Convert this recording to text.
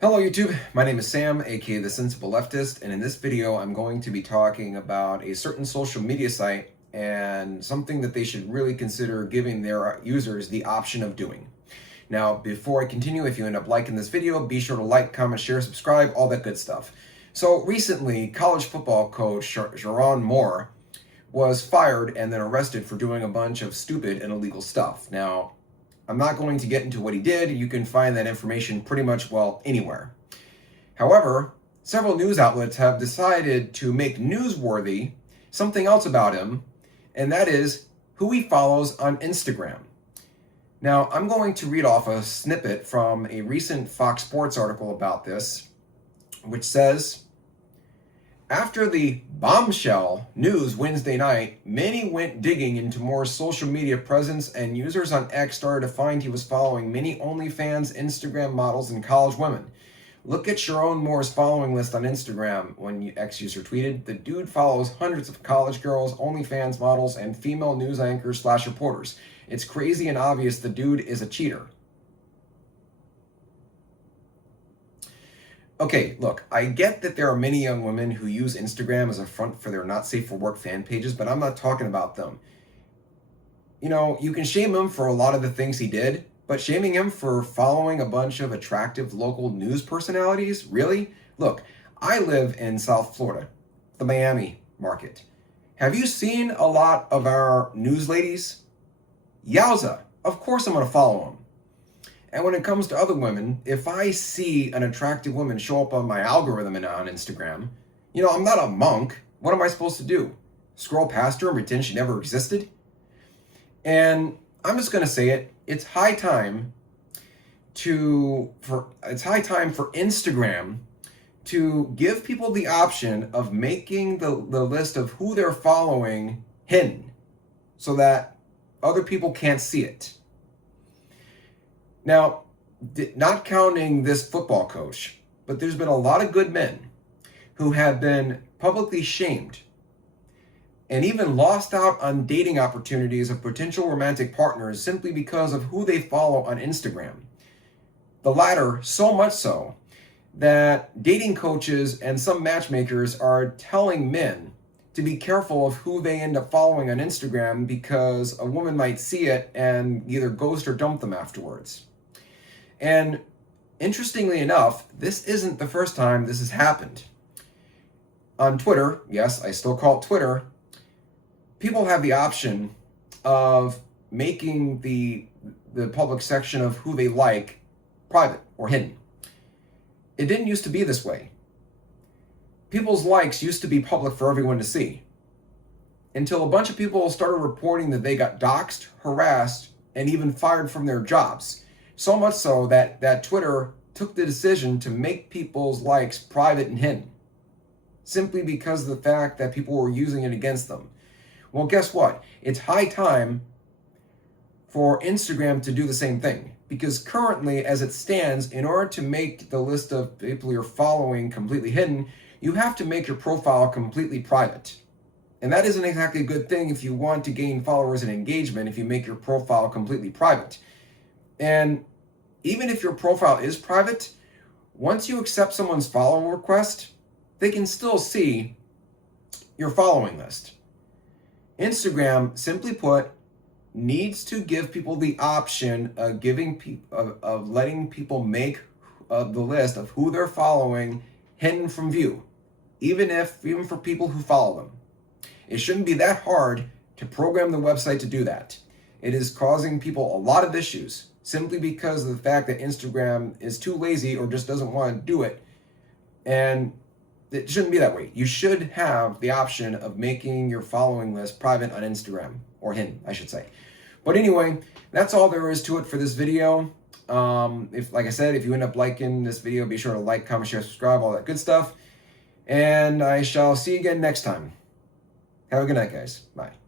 Hello YouTube, my name is Sam, aka The Sensible Leftist, and in this video I'm going to be talking about a certain social media site and something that they should really consider giving their users the option of doing. Now, before I continue, if you end up liking this video, be sure to like, comment, share, subscribe, all that good stuff. So recently, college football coach Sharon Moore was fired and then arrested for doing a bunch of stupid and illegal stuff. Now, I'm not going to get into what he did. You can find that information pretty much, well, anywhere. However, several news outlets have decided to make newsworthy something else about him, and that is who he follows on Instagram. Now, I'm going to read off a snippet from a recent Fox Sports article about this, which says, after the bombshell news Wednesday night, many went digging into Moore's social media presence, and users on X started to find he was following many OnlyFans Instagram models and college women. Look at Sharon Moore's following list on Instagram, one X user tweeted. The dude follows hundreds of college girls, OnlyFans models, and female news anchors / reporters. It's crazy and obvious the dude is a cheater. Okay, look, I get that there are many young women who use Instagram as a front for their not safe for work fan pages, but I'm not talking about them. You know, you can shame him for a lot of the things he did, but shaming him for following a bunch of attractive local news personalities? Really? Look, I live in South Florida, the Miami market. Have you seen a lot of our news ladies? Yowza, of course I'm going to follow them. And when it comes to other women, if I see an attractive woman show up on my algorithm and on Instagram, you know, I'm not a monk. What am I supposed to do? Scroll past her and pretend she never existed? And I'm just going to say it. It's high time for Instagram to give people the option of making the list of who they're following hidden so that other people can't see it. Now, not counting this football coach, but there's been a lot of good men who have been publicly shamed and even lost out on dating opportunities of potential romantic partners simply because of who they follow on Instagram. The latter, so much so that dating coaches and some matchmakers are telling men to be careful of who they end up following on Instagram because a woman might see it and either ghost or dump them afterwards. And interestingly enough, this isn't the first time this has happened. On Twitter, yes, I still call it Twitter, people have the option of making the public section of who they like private or hidden. It didn't used to be this way. People's likes used to be public for everyone to see, until a bunch of people started reporting that they got doxxed, harassed, and even fired from their jobs. So much so that Twitter took the decision to make people's likes private and hidden, simply because of the fact that people were using it against them. Well, guess what? It's high time for Instagram to do the same thing, because currently, as it stands, in order to make the list of people you're following completely hidden, you have to make your profile completely private. And that isn't exactly a good thing if you want to gain followers and engagement if you make your profile completely private. And even if your profile is private, once you accept someone's follow request, they can still see your following list. Instagram, simply put, needs to give people the option of letting people make the list of who they're following hidden from view, even for people who follow them. It shouldn't be that hard to program the website to do that. It is causing people a lot of issues simply because of the fact that Instagram is too lazy or just doesn't want to do it. And it shouldn't be that way. You should have the option of making your following list private on Instagram, or hidden, I should say. But anyway, that's all there is to it for this video. Like I said, if you end up liking this video, be sure to like, comment, share, subscribe, all that good stuff. And I shall see you again next time. Have a good night, guys. Bye.